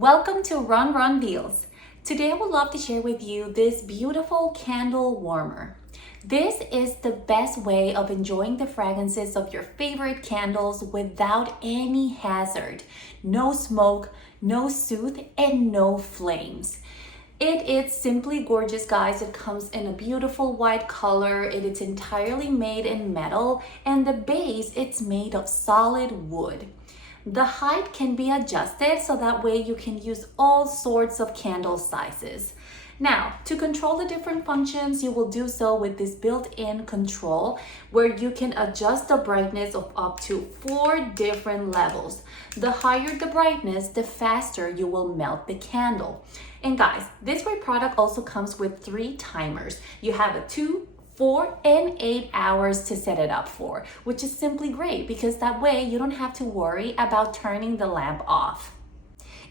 Welcome to Run Deals. Today I would love to share with you this beautiful candle warmer. This is the best way of enjoying the fragrances of your favorite candles without any hazard. No smoke, no soot, and no flames. It is simply gorgeous, guys. It comes in a beautiful white color. It is entirely made in metal, and the base, it's made of solid wood. The height can be adjusted so that way you can use all sorts of candle sizes. Now, to control the different functions, you will do so with this built-in control where you can adjust the brightness of up to 4 different levels. The higher the brightness, the faster you will melt the candle. And guys, this great product also comes with 3 timers. You have a 2, 4, and 8 hours to set it up for, which is simply great because that way you don't have to worry about turning the lamp off.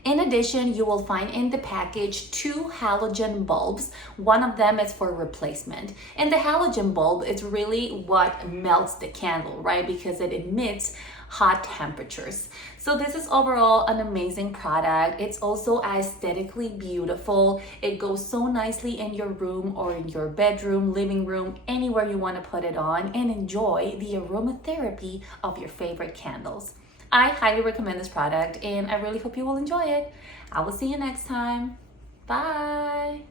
In addition, you will find in the package 2 halogen bulbs. One of them is for replacement. And the halogen bulb is really what melts the candle, right? Because it emits hot temperatures. So this is overall an amazing product. It's also aesthetically beautiful. It goes so nicely in your room or in your bedroom, living room, anywhere you want to put it on and enjoy the aromatherapy of your favorite candles. I highly recommend this product and I really hope you will enjoy it. I will see you next time. Bye.